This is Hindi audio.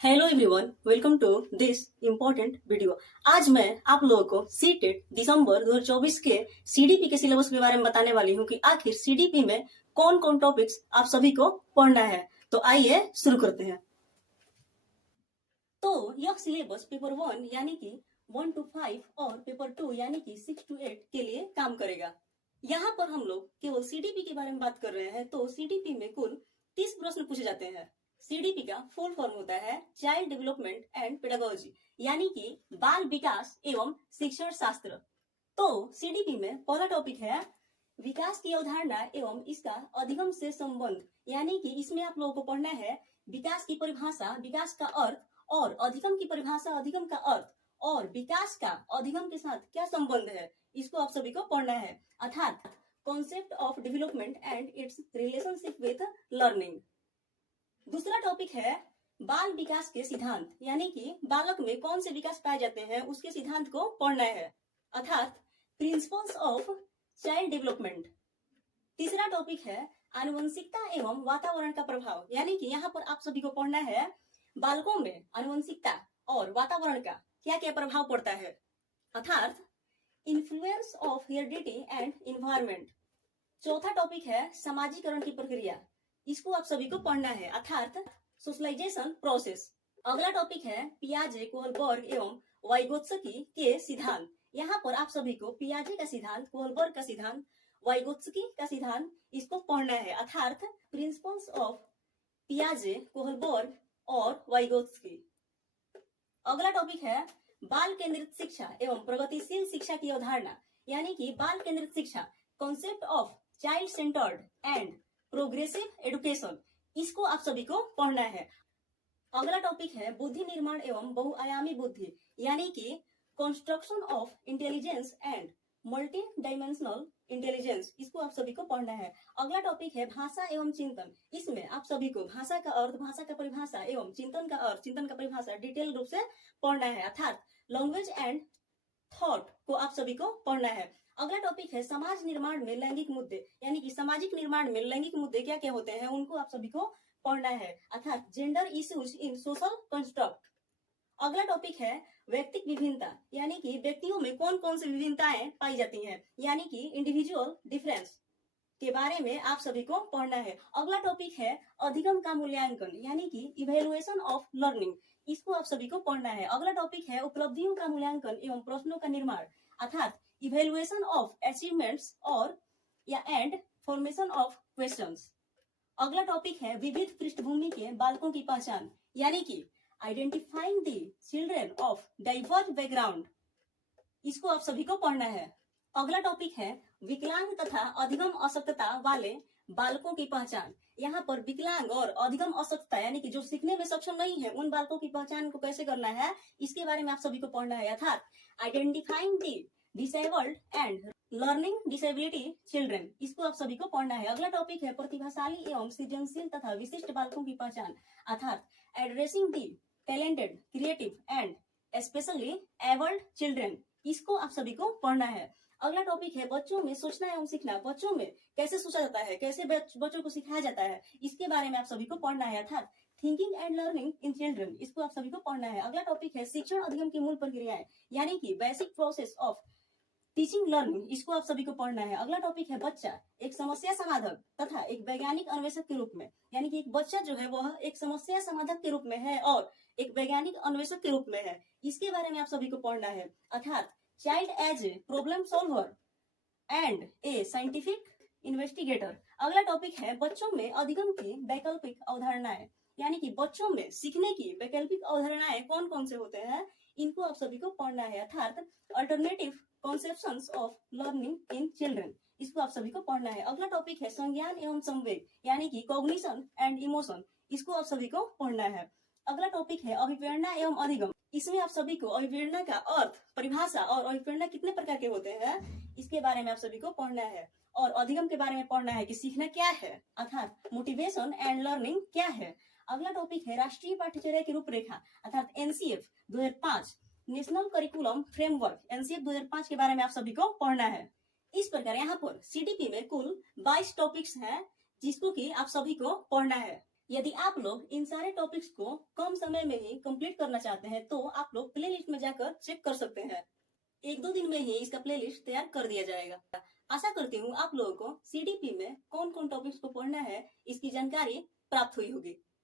Hello everyone, welcome to this important video. आज मैं आप लोगों को सीटेट दिसंबर 2024 के सीडीपी के सिलेबस के बारे में बताने वाली हूँ कि आखिर सीडीपी में कौन कौन टॉपिक्स आप सभी को पढ़ना है। तो आइए शुरू करते हैं। तो यह सिलेबस पेपर 1 यानी कि 1 to 5 और पेपर 2 यानी कि 6 to 8 के लिए काम करेगा। यहाँ पर हम लोग केवल सीडीपी के बारे में बात कर रहे हैं। तो सीडीपी में कुल 30 प्रश्न पूछे जाते हैं। सीडीपी का फुल फॉर्म होता है चाइल्ड डेवलपमेंट एंड पेडागोजी, यानी कि बाल विकास एवं शिक्षण शास्त्र। तो सीडीपी में पहला टॉपिक है विकास की अवधारणा एवं इसका अधिगम से संबंध, यानी कि इसमें आप लोगों को पढ़ना है विकास की परिभाषा, विकास का अर्थ और अधिगम की परिभाषा, अधिगम का अर्थ और विकास का अधिगम के साथ क्या संबंध है, इसको आप सभी को पढ़ना है। अर्थात concept of development and it's relationship with learning. दूसरा टॉपिक है बाल विकास के सिद्धांत, यानी कि बालक में कौन से विकास पाए जाते हैं उसके सिद्धांत को पढ़ना है, अर्थात प्रिंसिपल्स ऑफ चाइल्ड डेवलपमेंट। तीसरा टॉपिक है आनुवंशिकता एवं वातावरण का प्रभाव, यानी कि यहाँ पर आप सभी को पढ़ना है बालकों में आनुवंशिकता और वातावरण का क्या क्या प्रभाव पड़ता है, अर्थात influence of heredity and environment. चौथा टॉपिक है समाजीकरण की प्रक्रिया, इसको आप सभी को पढ़ना है, अर्थात सोशलाइजेशन प्रोसेस। अगला टॉपिक है पियाजे, कोहलबर्ग एवं वाइगोत्स्की के सिद्धांत। यहाँ पर आप सभी को पियाजे का सिद्धांत, कोहलबर्ग का सिद्धांत, वाइगोत्स्की का सिद्धांत इसको पढ़ना है, अर्थात प्रिंसिपल्स ऑफ पियाजे, कोहलबर्ग और वाइगोत्स्की। अगला टॉपिक है बाल केंद्रित शिक्षा एवं प्रगतिशील शिक्षा की अवधारणा, यानी कि बाल केंद्रित शिक्षा, concept of child centred and progressive education, इसको आप सभी को पढ़ना है। अगला टॉपिक है बुद्धि निर्माण एवं बहुआयामी बुद्धि, यानी कि construction of intelligence and multi dimensional intelligence, इसको आप सभी को पढ़ना है। अगला टॉपिक है भाषा एवं चिंतन, इसमें आप सभी को भाषा का अर्थ, भाषा का परिभाषा एवं चिंतन का अर्थ, चिंतन का परिभाषा डिटेल रूप से पढ़ना है, अर्थात लैंग्वेज एंड थॉट को आप सभी को पढ़ना है। अगला टॉपिक है समाज निर्माण में लैंगिक मुद्दे, यानी कि सामाजिक निर्माण में लैंगिक मुद्दे क्या क्या होते हैं उनको आप सभी को पढ़ना है, अर्थात gender issues in social construct. अगला टॉपिक है व्यक्तिक विभिन्नता, यानी कि व्यक्तियों में कौन कौन सी विभिन्नताएं पाई जाती हैं, यानी कि इंडिविजुअल डिफरेंस के बारे में आप सभी को पढ़ना है। अगला टॉपिक है अधिगम का मूल्यांकन, यानी कि इवेल्युएशन ऑफ लर्निंग, इसको आप सभी को पढ़ना है। अगला टॉपिक है उपलब्धियों का मूल्यांकन एवं प्रश्नों का निर्माण, अर्थात इवेल्युएशन ऑफ अचीवमेंट्स और या एंड फॉर्मेशन ऑफ क्वेश्चंस। अगला टॉपिक है विविध पृष्ठभूमि के बालकों की पहचान, यानी कि identifying the children of diverse background, इसको आप सभी को पढ़ना है। अगला टॉपिक है विकलांग तथा अधिगम अशक्तता वाले बालकों की पहचान। यहाँ पर विकलांग और अधिगम अशक्तता, यानी कि जो सीखने में सक्षम नहीं है, उन बालकों की पहचान को कैसे करना है, इसके बारे में आप सभी को पढ़ना है, अर्थात identifying the disabled and learning disability children, इसको आप सभी को पढ़ना है। अगला टॉपिक है प्रतिभाशाली एवं सृजनशील तथा विशिष्ट बालकों की पहचान, अर्थात addressing the talented, creative and specially abled children, इसको आप सभी को पढ़ना है। अगला टॉपिक है बच्चों में सोचना एवं सीखना, बच्चों में कैसे सोचा जाता है, कैसे बच्चों को सिखाया जाता है, इसके बारे में आप सभी को पढ़ना है, अर्थात thinking and learning in children, इसको आप सभी को पढ़ना है। अगला टॉपिक है शिक्षण अधिगम की मूल प्रक्रियाएं, यानी कि basic process of teaching learning, इसको आप सभी को पढ़ना है। अगला टॉपिक है बच्चा एक समस्या समाधान तथा एक वैज्ञानिक अन्वेषक के रूप में, यानी कि एक बच्चा जो है वह एक समस्या समाधान के रूप में है और एक वैज्ञानिक अन्वेषक के रूप में है, इसके बारे में आप सभी को पढ़ना है, अर्थात child as a problem solver and a scientific investigator. अगला टॉपिक है बच्चों में अधिगम की वैकल्पिक अवधारणाएं, यानी कि बच्चों में सीखने की वैकल्पिक अवधारणाएं कौन कौन से होते हैं, इनको आप सभी को पढ़ना है, अर्थात alternative conceptions of learning in children, इसको आप सभी को पढ़ना है। अगला टॉपिक है संज्ञान एवं संवेग, यानी कि कॉग्निशन एंड इमोशन, इसको आप सभी को पढ़ना है। अगला टॉपिक है अभिप्रेरणा एवं अधिगम, इसमें आप सभी को अभिप्रेरणा का अर्थ, परिभाषा और अभिप्रेरणा कितने प्रकार के होते हैं, इसके बारे में आप सभी को पढ़ना है। और अधिगम के बारे में पढ़ना है कि सीखना क्या है, अर्थात मोटिवेशन एंड लर्निंग क्या है। अगला टॉपिक है राष्ट्रीय पाठ्यचर्या की रूपरेखा, अर्थात NCF 2005, national curriculum framework, NCF 2005 के बारे में आप सभी को पढ़ना है। इस प्रकार यहाँ पर सीडीपी में कुल 22 टॉपिक्स हैं जिसको कि आप सभी को पढ़ना है। यदि आप लोग इन सारे टॉपिक्स को कम समय में ही कंप्लीट करना चाहते हैं तो आप लोग प्लेलिस्ट में जाकर चेक कर सकते हैं। 1-2 दिन में ही इसका प्लेलिस्ट तैयार कर दिया जाएगा। आशा करती हूँ आप लोगों को सीडीपी में कौन कौन टॉपिक्स को पढ़ना है इसकी जानकारी प्राप्त हुई होगी।